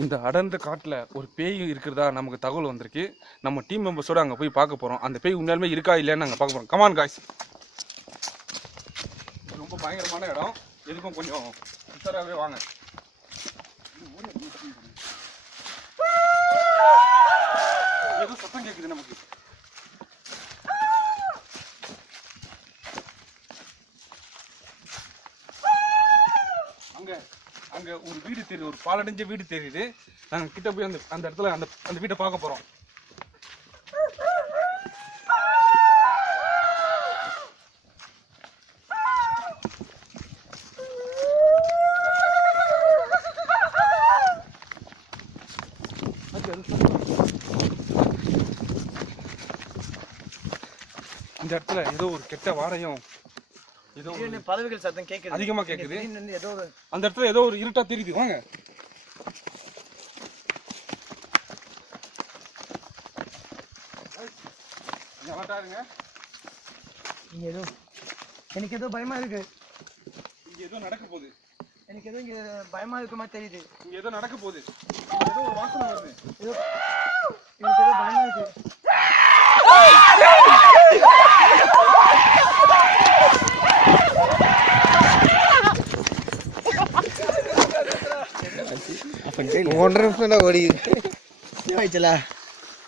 இந்த அடர்ந்த காட்டில் ஒரு பேய் இருக்கிறதா நமக்கு தகவல் வந்திருக்கு. நம்ம டீம் மெம்பர்ஸோடு அங்கே போய் பார்க்க போகிறோம். அந்த பேய் உண்மையாலுமே இருக்கா இல்லையான்னு நாங்கள் பார்க்க போகிறோம். Come on guys. ரொம்ப பயங்கரமான இடம். எதுக்கும் கொஞ்சம் உஷாராகவே வாங்க. ஏதோ சத்தம் கேட்குது நமக்கு. அங்கே ஒரு வீடு தெரியுது, ஒரு பாலடைஞ்ச வீடு தெரியுது. நாங்கள் கிட்ட போய் அந்த இடத்துல அந்த வீட்டை பார்க்க போகிறோம். அந்த இடத்துல ஏதோ ஒரு கெட்ட வாடையும் ஏதோ பறவைகள் சத்தம் கேக்குது, அதிகமா கேக்குது. ஏதோ அந்த இடத்துல ஏதோ ஒரு இருட்டா தெரியுது. வாங்க. ஏதோ எனக்கு ஏதோ பயமா இருக்கு. இங்க ஏதோ நடக்க போகுது. எனக்கு ஏதோ இங்க பயமா இருக்க மாதிரி தெரியுது. இங்க ஏதோ நடக்க போகுது. ஏதோ ஒரு வாசனை வருது. ஏதோ எனக்கு ஏதோ பயமா இருக்கு. ஒன்றரை நிமிஷம் ஓடி ஆயிடுச்சுல.